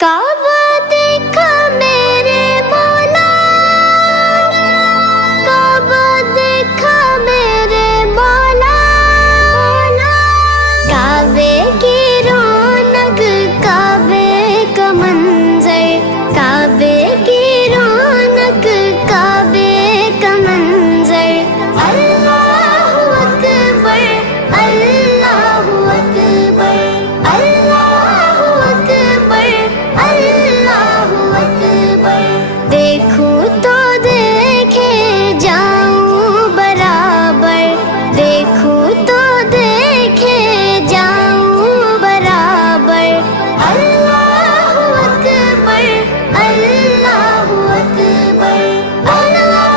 काबा देखा मेरे मौला, काबा देखा मेरे मौला, काबे की रौनक, काबे का मंजर, काबे की रौनक, काबे का मंजर। अल्लाहु अकबर, अल्लाहु अकबर, अल्लाहु अकबर, अल्लाहु अकबर। देखूं तो देखे जाऊं बराबर, देखूं तो देखे जाऊं बराबर। अल्लाहु अकबर, अल्लाहु अकबर। अल्लाह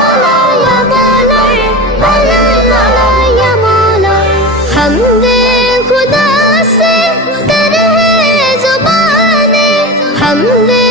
या मौला, अल्लाह या मौला। हमदे खुदा से तर है जुबाने, हमदे